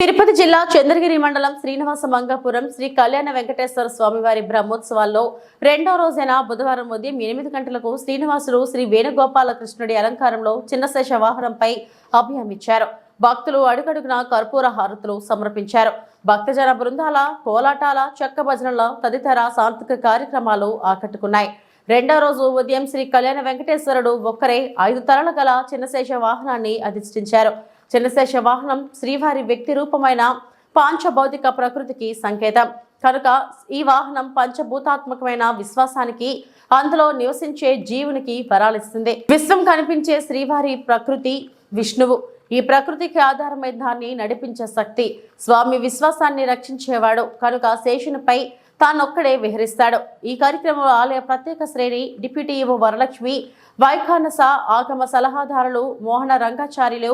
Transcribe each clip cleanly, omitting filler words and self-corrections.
తిరుపతి జిల్లా చంద్రగిరి మండలం శ్రీనివాస మంగాపురం శ్రీ కళ్యాణ వెంకటేశ్వర స్వామివారి బ్రహ్మోత్సవాల్లో రెండో రోజైన బుధవారం ఉదయం 8 గంటలకు శ్రీనివాసులు శ్రీ వేణుగోపాలకృష్ణుడి అలంకారంలో చిన్నశేష వాహనంపై అభయమిచ్చారు. భక్తులు అడుగడుగున కర్పూర హారతులు సమర్పించారు. భక్తజన బృందాల కోలాటాల చెక్క భజనల తదితర సాంస్కృతిక కార్యక్రమాలు ఆకట్టుకున్నాయి. రెండో రోజు ఉదయం శ్రీ కళ్యాణ వెంకటేశ్వరుడు ఒక్కరే 5 తలల గల చిన్నశేష వాహనాన్ని అధిష్ఠించారు. చిన్నశేష వాహనం శ్రీవారి వ్యక్తి రూపమైన పాంచభౌతిక ప్రకృతికి సంకేతం కనుక ఈ వాహనం పంచభూతాత్మకమైన విశ్వాసానికి అందులో నివసించే జీవునికి వరాలిస్తుంది. విశ్వం కనిపించే శ్రీవారి ప్రకృతి విష్ణువు. ఈ ప్రకృతికి ఆధారమైన దాన్ని నడిపించే శక్తి. స్వామి విశ్వాసాన్ని రక్షించేవాడు కనుక శేషునిపై తానొక్కడే విహరిస్తాడు. ఈ కార్యక్రమంలో ఆలయ ప్రత్యేక శ్రేణి డిప్యూటీ ఈవో వరలక్ష్మి, వైఖానస ఆగమ సలహాదారులు మోహన రంగాచార్యులు,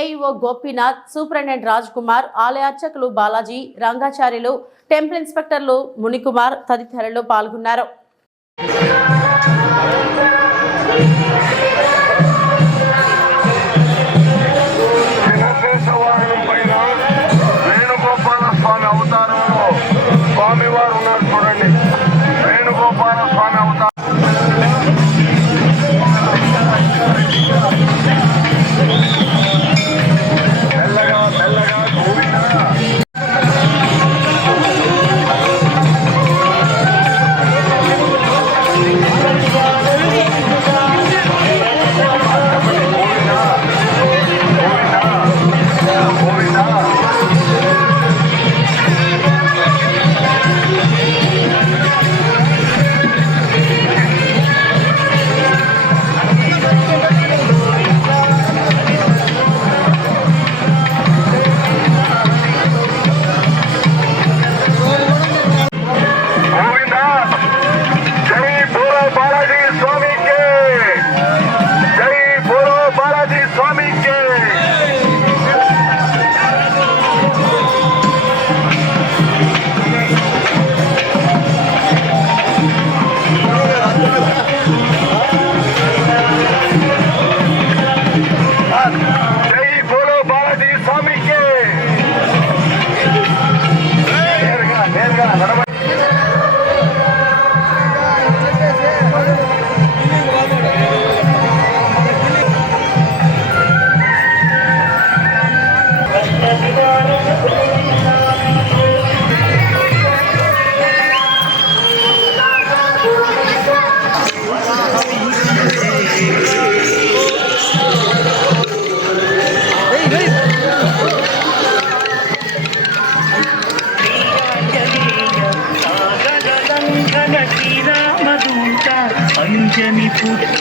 ఏఈఓ గోపీనాథ్, సూపరింటెండెంట్ రాజ్ కుమార్, ఆలయ అర్చకులు బాలాజీ, రంగాచార్యులు, టెంపుల్ ఇన్స్పెక్టర్లు మునికుమార్ తదితరులు పాల్గొన్నారు. స్వామివారు ఉన్నారు చూడండి, వేణుగోపాల స్వామి అవతారం. మెల్లగా మెల్లగా గోవింద అంజని పుట్ట